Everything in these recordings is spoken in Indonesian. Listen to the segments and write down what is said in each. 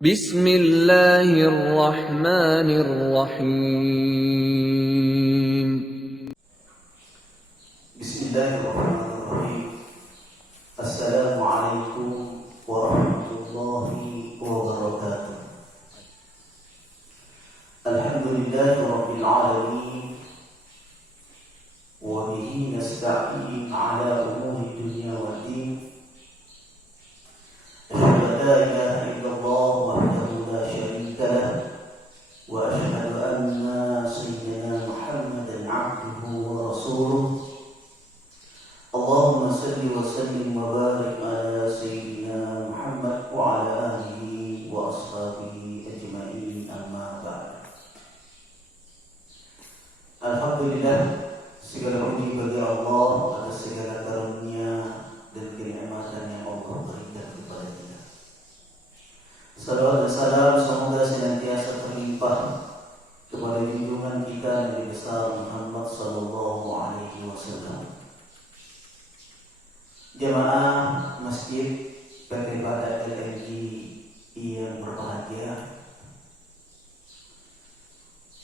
Bismillahirrahmanirrahim. Bismillahirrahmanirrahim. Assalamualaikum warahmatullahi wabarakatuh. Alhamdulillahi rabbil alamin. Wa bihi nasta'in ala umuri dunya waddin. Asyhadu an la ilaha illallah wahdahu la syarika lah. Wa asyhadu anna sayyidina Muhammadan 'abduhu wa rasuluh. Allahumma salli wa sallim wa barik ala sayyidina Muhammad wa ala alihi wa ashabihi ajma'in, amma ba'd. Alhamdulillah, segala puji bagi Allah atas segala karunia dan kenikmatan yang Allah berikan kepada kita. Salawat dan salam semoga senantiasa terlimpah kepada junjungan kita Nabi besar Muhammad sallallahu alaihi wasallam. Jemaah Masjid Beribadah LMG yang berbahagia,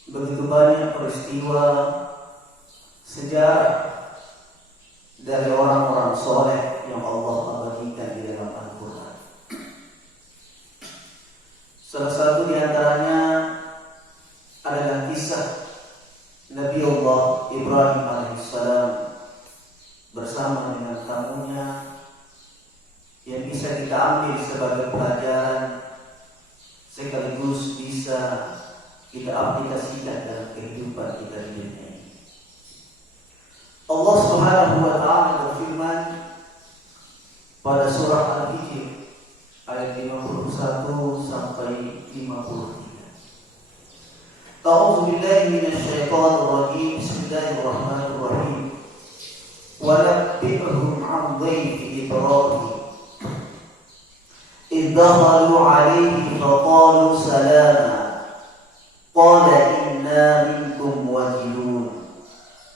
begitu banyak peristiwa sejarah dari orang-orang soleh yang Allah abadikan di dalam Al-Quran. Salah satu di antaranya adalah kisah Nabi Allah Ibrahim alaihissalam bersama dengan tamunya, yang bisa kita ambil sebagai pelajaran sekaligus bisa kita aplikasikan dalam kehidupan kita di dunia ini. Allah Subhanahu wa taala berfirman pada surah Al-Hijr ayat 51 sampai 53. A'udzu billahi minasyaitonir rajim. Bismillahirrahmanirrahim. وَنَبِّئْهُمْ عَنْ ضَيْفِ إِبْرَاهِيمَ إِذْ دَخَلُوا عَلَيْهِ فَقَالُوا سَلَامًا قَالَ إِنَّا مِنكُمْ وَجِلُونَ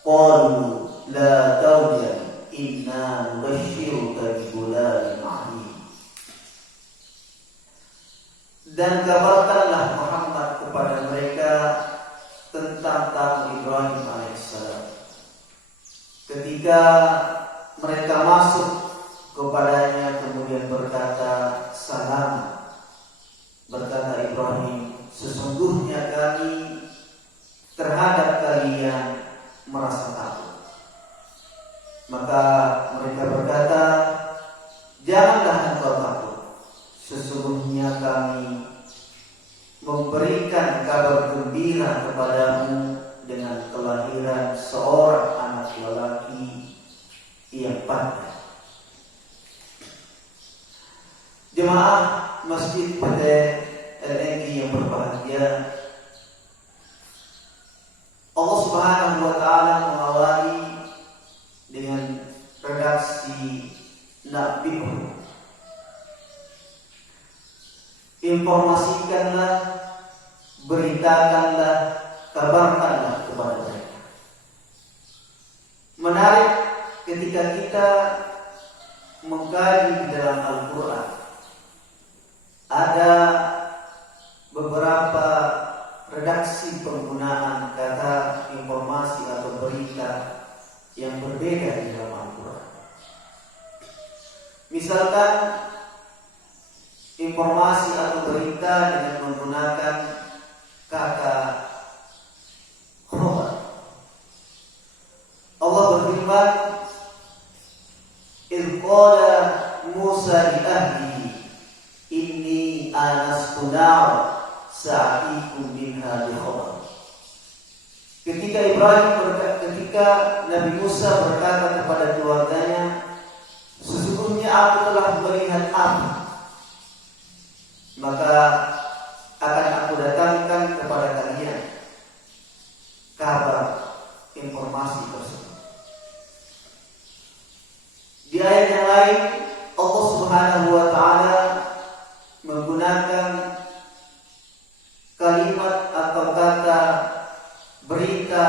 قَالُوا لَا تَوْجَلْ إِنَّا نُبَشِّرُكَ بِغُلَامٍ عَلِيمٍ. Dan kabarkanlah Muhammad kepada mereka tentang tamu Ibrahim alaihissalam. Ketika mereka masuk kepadanya, kemudian berkata salam, berkata Ibrahim, sesungguhnya kami terhadap kalian merasa takut. Maka mereka berkata, janganlah engkau takut, sesungguhnya kami memberikan kabar gembira kepadamu dengan kelahiran seorang anak lelaki yang pandai. Jemaah Masjid LMG yang berbahagia, Allah Subhanahu wa taala mengawali dengan redaksi Nabi. Informasikanlah, beritakanlah, kabarkanlah kepada mereka. Menarik ketika kita mengkaji di dalam Al-Quran, ada beberapa redaksi penggunaan kata informasi atau berita yang berbeda di dalam Al-Quran. Misalkan informasi atau berita dengan menggunakan kata khabar. Allah berfirman, "Idz qala Musa li ahlihi inni anastu nar sa'atikum minha bi khabar." Ketika Nabi Musa berkata kepada keluarganya, sesungguhnya aku telah melihat api, maka akan aku datangkan kepada kalian kabar informasi tersebut. Di ayat yang lain Allah Subhanahu wa taala menggunakan kalimat atau kata berita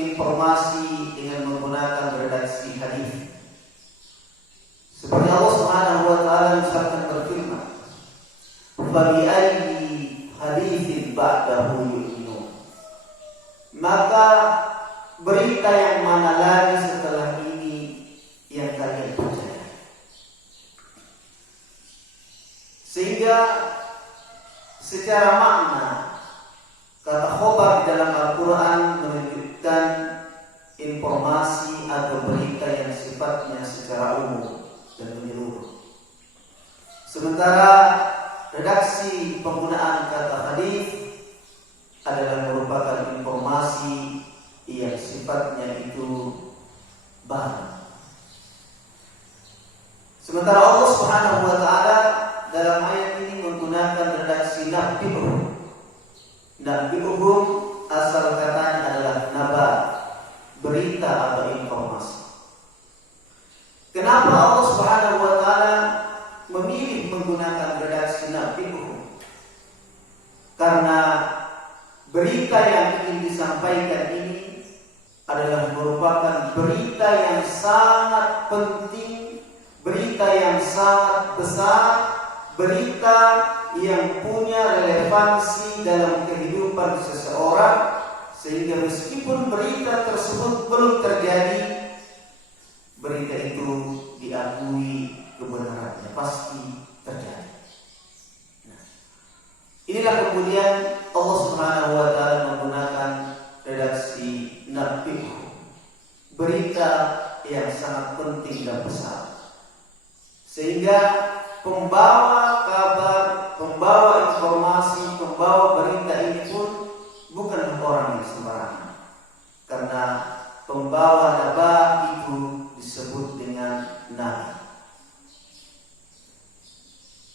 informasi dengan menggunakan redaksi hadis. Seperti Allah Subhanahu wa taala misalkan berfirman, fabi'ayyi haditsin ba'dahu yu'minun. Maka berita yang mana lagi setelah ini yang kalian percaya? Sehingga secara makna kata khobar di dalam Al-Quran menunjukkan informasi atau berita yang sifatnya secara umum dan menyeluruh. Sementara redaksi penggunaan kata hadis adalah merupakan informasi yang sifatnya itu baru. Sementara Allah Subhanahu wa taala dalam ayat ini menggunakan redaksi nabbi'uhum. Nabbi'uhum asal katanya adalah naba, berita atau informasi. Kenapa Allah Subhanahu wa taala memilih menggunakan redaksi nabbi'uhum? Karena berita yang ingin disampaikan ini adalah merupakan berita yang sangat penting, berita yang sangat besar, berita yang punya relevansi dalam kehidupan seseorang, sehingga meskipun berita tersebut belum terjadi, berita itu diakui kebenarannya pasti terjadi. Nah, inilah kemudian Allah Subhanahu wa taala menggunakan redaksi nabbi'uhum, berita yang sangat penting dan besar, sehingga pembawa kabar, pembawa informasi, pembawa berita ini pun bukan orang yang sembarangan. Karena pembawa naba itu disebut dengan nabi.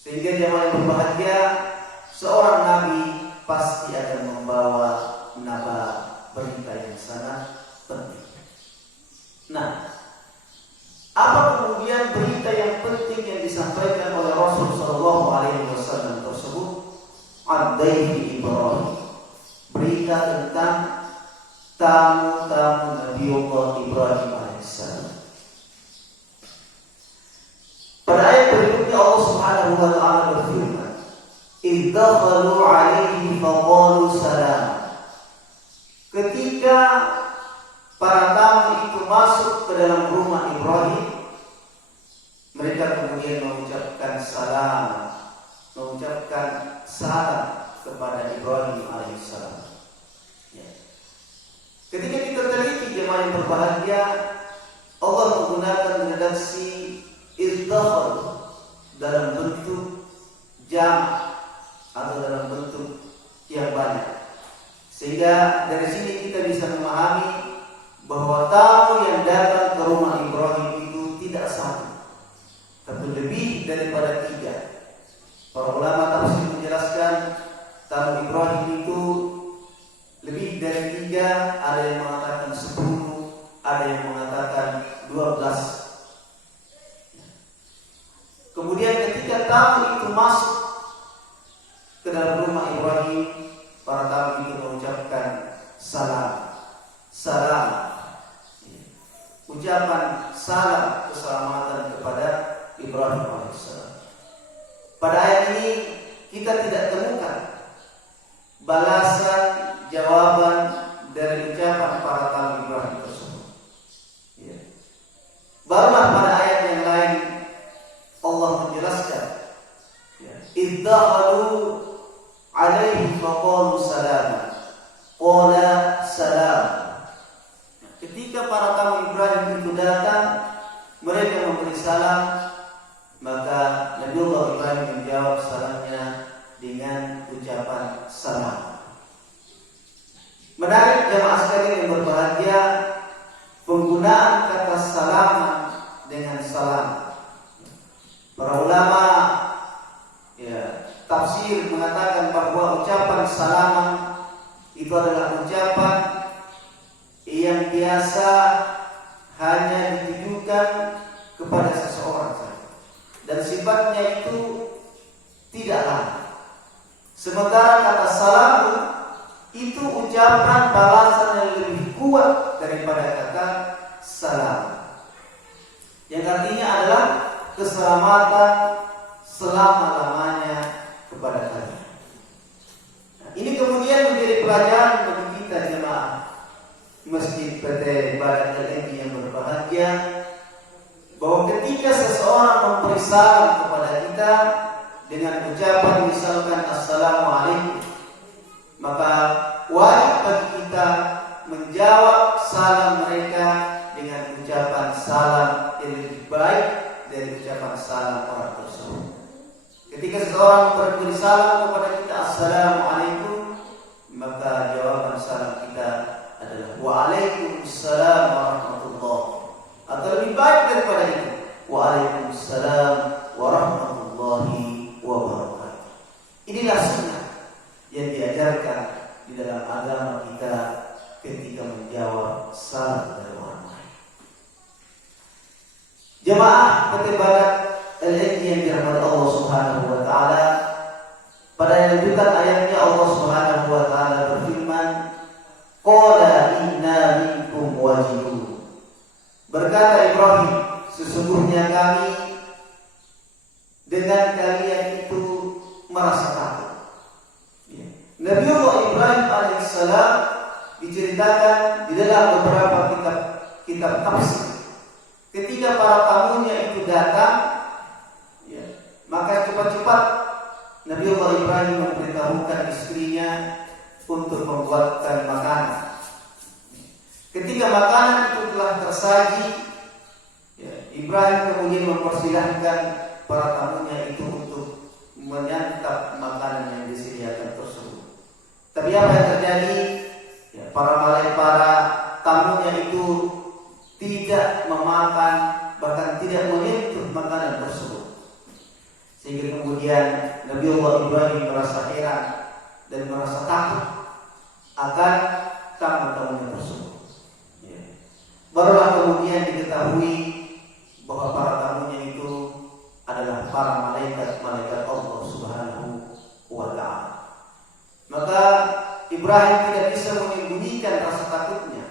Sehingga jemaah yang berbahagia, seorang nabi pasti akan membawa naba, berita yang sangat penting. Nah, apa kemudian berita yang penting yang disampaikan oleh Rasul Shallallahu Alaihi Wasallam tersebut? Ad-Dayfi Ibrahim, berita tentang tamu-tamu Nabiullah Ibrahim alaihissalam. Pada ayat berikutnya Allah Subhanahu wa taala berfirman, "Idzakhalu 'alaihi faqalu salam." Ketika para tamu itu masuk ke dalam rumah Ibrahim, mereka kemudian mengucapkan salam kepada Ibrahim alaihissalam. Ya. Ketika kita teliti jemaah yang berbahagia, Allah menggunakan redaksi idzakhal dalam bentuk jam' atau dalam bentuk yang banyak, sehingga dari sini kita bisa memahami bahwa tamu yang datang ke rumah Ibrahim itu tidak satu, tapi lebih daripada 3. Para ulama tafsir menjelaskan tamu Ibrahim itu lebih dari 3, ada yang mengatakan 10, ada yang mengatakan 12. Kemudian ketika tamu itu masuk ke dalam rumah Ibrahim, para tamu itu mengucapkan salam, ucapan salam keselamatan kepada Ibrahim alaihissalam. Pada ayat ini kita tidak temukan balasan jawaban dari ucapan para tamu Ibrahim tersebut. Ya. Barulah pada ayat yang lain Allah menjelaskan, "Idzakhalu 'alaihi faqalu salama." Qala salam. Ketika para tamu Ibrahim itu datang, mereka memberi salam, maka Nabiullah Ibrahim menjawab salamnya dengan ucapan salam. Menarik jemaah sekalian yang berbahagia, penggunaan kata salam dengan salam. Para ulama tafsir mengatakan bahwa ucapan salam itu adalah ucapan yang biasa hanya ditujukan kepada seseorang saja, dan sifatnya itu tidak lama. Sementara kata salam itu ucapan balasan yang lebih kuat daripada kata salam, yang artinya adalah keselamatan selama-lamanya kepada pelajaran bagi kita jemaah Masjid PT Badan LMI yang berbahagia, bahwa ketika seseorang memberi salam kepada kita dengan ucapan misalkan Assalamualaikum, maka wajib bagi kita menjawab salam mereka dengan ucapan salam yang lebih baik dari ucapan salam orang tersebut. Ketika seseorang memberi salam kepada kita Assalamualaikum, maka jawaban salam kita adalah Waalaikumsalam warahmatullahi, atau lebih baik daripada itu, Waalaikumsalam warahmatullahi wabarakatuh. Inilah sunnah yang diajarkan di dalam agama kita ketika menjawab salam dari orang lain. Jemaah PT Badan LMI yang dirahmati Allah Subhanahu wa taala, pada lanjutan ayatnya Allah Subhanahu wa taala berfirman, qala inna minkum wajidun. Berkata Ibrahim, sesungguhnya kami dengan kalian itu merasa takut. Nabiullah Ibrahim alaihissalam diceritakan di dalam beberapa kitab tafsir, ketika para tamunya itu datang, maka cepat-cepat Nabiullah Ibrahim memberitahukan istrinya untuk membuatkan makanan. Ketika makanan itu telah tersaji, Ibrahim kemudian mempersilahkan para tamunya itu untuk menyantap makanan yang disediakan tersebut. Tapi apa yang terjadi? Para tamunya itu tidak memakan, bahkan tidak menyentuh makanan tersebut. Sehingga kemudian Nabiullah Ibrahim merasa heran dan merasa takut akan tamu-tamunya tersebut. Barulah kemudian diketahui bahwa para tamunya itu adalah para malaikat Allah Subhanahu wa ta'ala. Maka Ibrahim tidak bisa menyembunyikan rasa takutnya,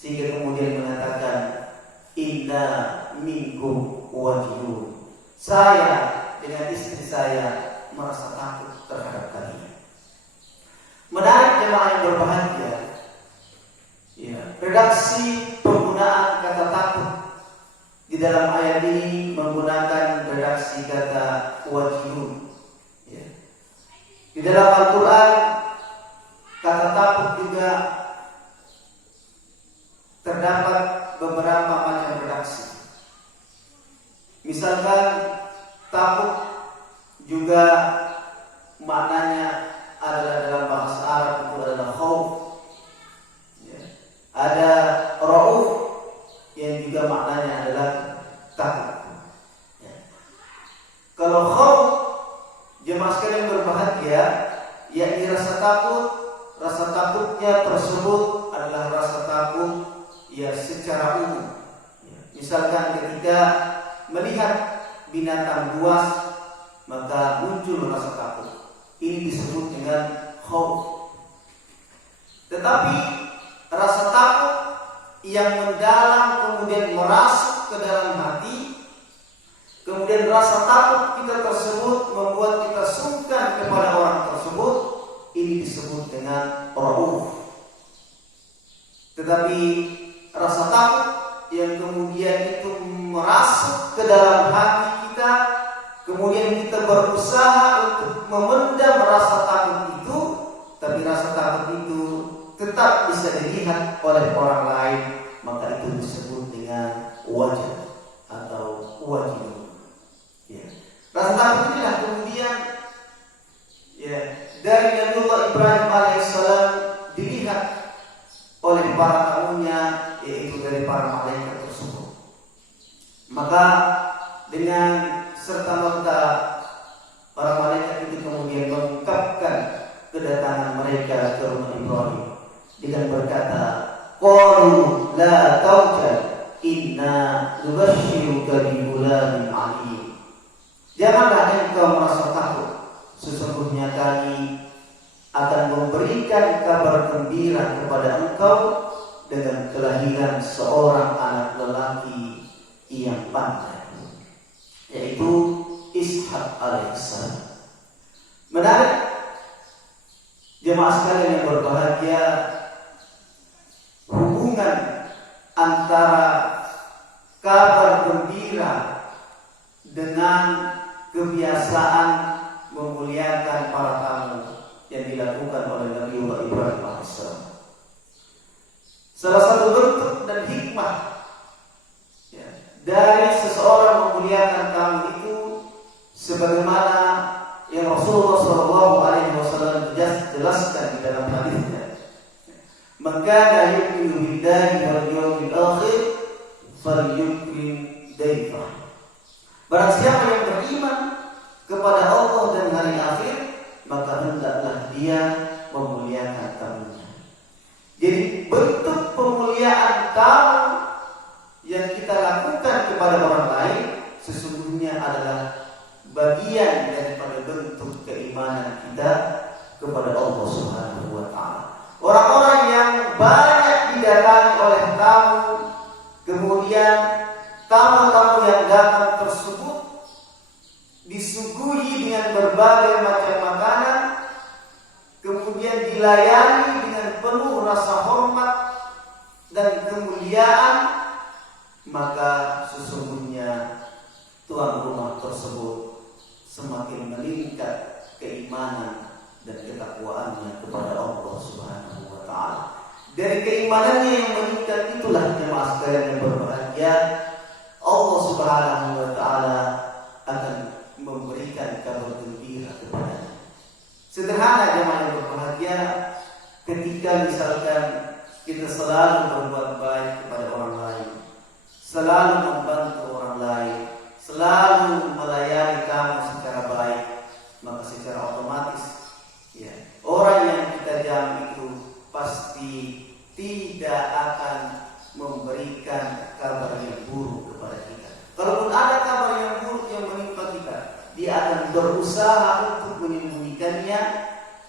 sehingga kemudian mengatakan, inna minkum wajidun. Saya dengan istri saya merasa takut terhadap kalian. Menarik jemaah yang berbahagia, redaksi penggunaan kata takut di dalam ayat ini menggunakan redaksi kata wajidun. Di dalam Al-Quran, kata takut juga terdapat beberapa macam redaksi. Misalkan takut juga maknanya adalah dalam bahasa Arab itu adalah khauf. Ada rauf yang juga maknanya adalah takut. Kalau khauf, jemaah sekalian berbahagia, yakni rasa takutnya tersebut adalah rasa takut secara umum. Misalkan ketika melihat binatang buas, maka muncul rasa takut. Ini disebut dengan khauf. Tetapi rasa takut yang mendalam kemudian merasuk ke dalam hati, kemudian rasa takut kita tersebut membuat kita sungkan kepada orang tersebut, ini disebut dengan rauf. Tetapi rasa takut yang kemudian itu merasuk ke dalam hati kita, kemudian kita berusaha untuk memendam rasa takut itu, tapi rasa takut itu tetap bisa dilihat oleh orang lain, maka itu disebut dengan wajah atau wajib. Rasa takut inilah kemudian dari Nabiullah Ibrahim alaihissalam dilihat oleh para tamunya, yaitu dari para malaikat tersebut. Maka dengan serta-merta para malaikat itu kemudian mengungkapkan kedatangan mereka ke rumah Ibrahim dengan berkata, qalu la tawjal inna nubashshiruka bi ghulamin alim. Janganlah engkau merasa takut, sesungguhnya kami akan memberikan kabar gembira kepada engkau dengan kelahiran seorang anak lelaki yang pandai, yaitu Ishak alaihissalam. Menarik, Jemaah sekalian yang berbahagia, hubungan antara kabar gembira dengan kebiasaan memuliakan para tamu yang dilakukan oleh Nabi Ibrahim AS. Salah satu bentuk dan hikmah ya, dari seseorang memuliakan tamu itu, sebagaimana yang Rasulullah SAW jelaskan di dalam hadisnya, maka yu'minu billahi wal yawmil akhir falyukrim daifah. Barang siapa yang beriman kepada Allah dan hari akhir, maka hendaklah dia memuliakan tamunya. Jadi bentuk pemuliaan tamu yang kita lakukan kepada orang lain sesungguhnya adalah bagian daripada bentuk keimanan kita kepada Allah Subhanahu wa taala. Orang-orang yang banyak didatangi oleh tamu, kemudian tamu-tamu yang datang tersebut disuguhi dengan berbagai macam makanan, kemudian dilayani dengan penuh rasa hormat dan kemuliaan, maka sesungguhnya tuan rumah tersebut semakin meningkat keimanan dan ketakwaannya kepada Allah Subhanahu wa taala. Dari keimanannya yang meningkat itulah jemaah sekalian yang berbahagia, Allah Subhanahu wa taala akan memberikan kabar gembira kepadanya. Sederhana jemaah yang berbahagia, ketika misalkan kita selalu berbuat baik kepada orang lain, selalu membantu orang lain, selalu melayani tamu secara baik, maka secara otomatis ya, orang yang kita jamu itu pasti tidak akan memberikan kabar yang buruk kepada kita. Kalaupun ada kabar yang buruk yang menimpa kita, dia akan berusaha untuk menyembunyikannya,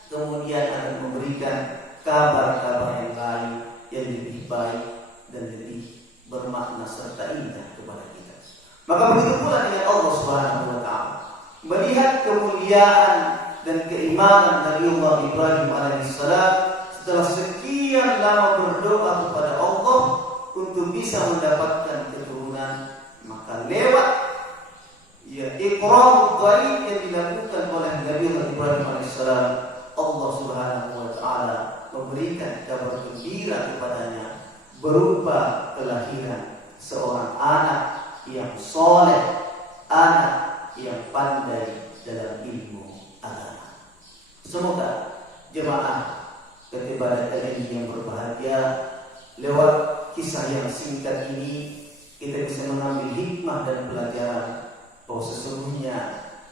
kemudian akan memberikan kabar-kabar yang lain yang lebih baik dan lebih bermakna serta indah kepada kita. Maka begitu pula dengan Allah Subhanahu wa taala. Melihat kemuliaan dan keimanan Nabi Ibrahim alaihissalam setelah sekian lama berdoa kepada Allah untuk bisa mendapatkan keturunan, maka lewat ya ikram dhaif yang dilakukan oleh Nabi Ibrahim alaihissalam, Allah Subhanahu wa taala memberikan kabar gembira kepadanya berupa kelahiran seorang anak yang soleh, anak yang pandai dalam ilmu agama. Semoga jemaah ketibaran kalian yang berbahagia, lewat kisah yang singkat ini kita bisa mengambil hikmah dan pelajaran bahwa sesungguhnya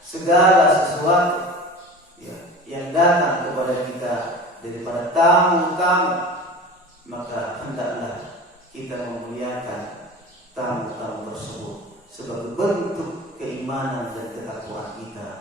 segala sesuatu ya, yang datang kepada kita daripada tamu-tamu, maka hendaklah kita memuliakan tamu-tamu tersebut sebagai bentuk keimanan dan ketakwaan kita